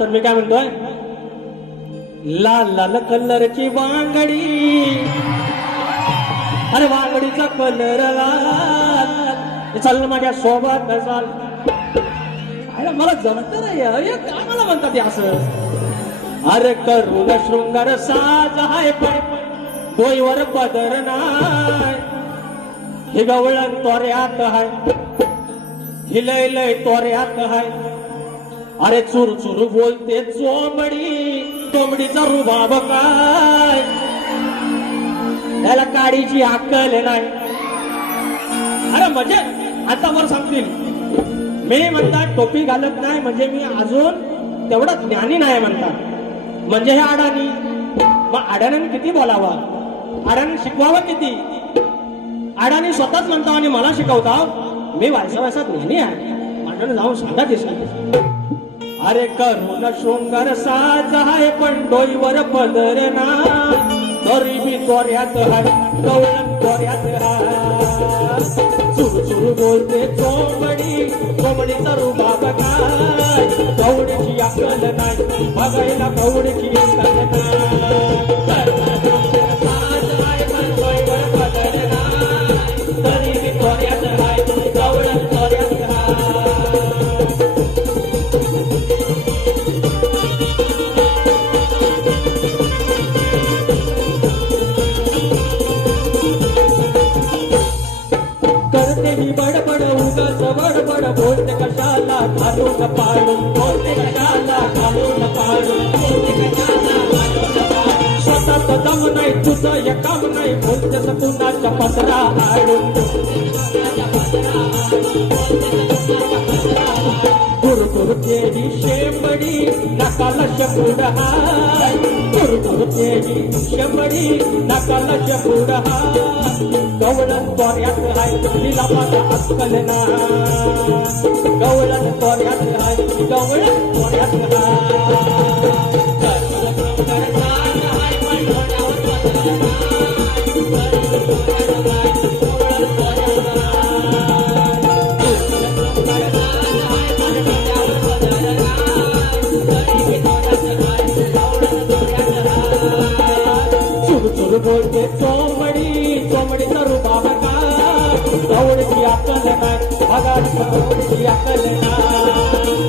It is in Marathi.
तर मी काय म्हणतोय, लाल लाल कलरची वांगडी, अरे वांगडीचा कलर लाल, चल माझ्या सोबत चाल. अरे मला जमत नाही, काय मला म्हणतात असं. अरे करून शृंगार साज हाय पण डोईवर पदर नाय, हे गवळण तोऱ्यात हाय, हिलय लय तोऱ्यात हाय. अरे चुर चुर बोलते चोंबडी, कोंबडीचा रुबाब काय, त्याला काडीची अक्कल नाही. अरे म्हणजे आता मला सांगतील, मी म्हणतात टोपी घालत नाही म्हणजे मी अजून तेवढा ज्ञानी नाही म्हणतात. म्हणजे हे अडाणी, मग अडाण्याने किती बोलावा, अडाणी शिकवावं किती. अडाणी स्वतःच म्हणतो आणि मला शिकवता मी वायसा ज्ञानी आहे, माझ्याकडे जाऊन सांगा दिसत. अरे करून शृंगार साज हाय पण डोईवर पदर ना, तरी मी तोऱ्यात हाय, गवळण तोऱ्यात हाय. चुर चुर बोलते चोंबडी, कोंबडीचा रुबाब काय, कवडीची अक्कल नाही, बघायला कवडीची अक्कल नाही. साज हाय पण डोईवर पदर ना, तरी मी तोऱ्यात हाय, गवळण तोऱ्यात हाय. बडबड उगाच बडबड बोलते कशाला घालून पाडून, बोलते कशाला घालून पाडून, बोलते कशाला घालून पाडून. स्वतःच दम नाही तुझं हे काम नाही, बोलतेस कुणाच्या पसरा आडून. गुरगुरते ही शेंबडी, नाकाला शेपूड हाय, गुरगुरते ही शेंबडी, नाकाला शेपूड हाय. गवळण तोऱ्यात हाय, तिला माझा अक्कल नाही, गवळण तोऱ्यात हाय, गवळण तोऱ्यात हाय. चुर बोलते चोंबडी, चोंबडीचा रुबाब काय, कवडीची अक्कल नाही, बघा कवडीची अक्कल नाही.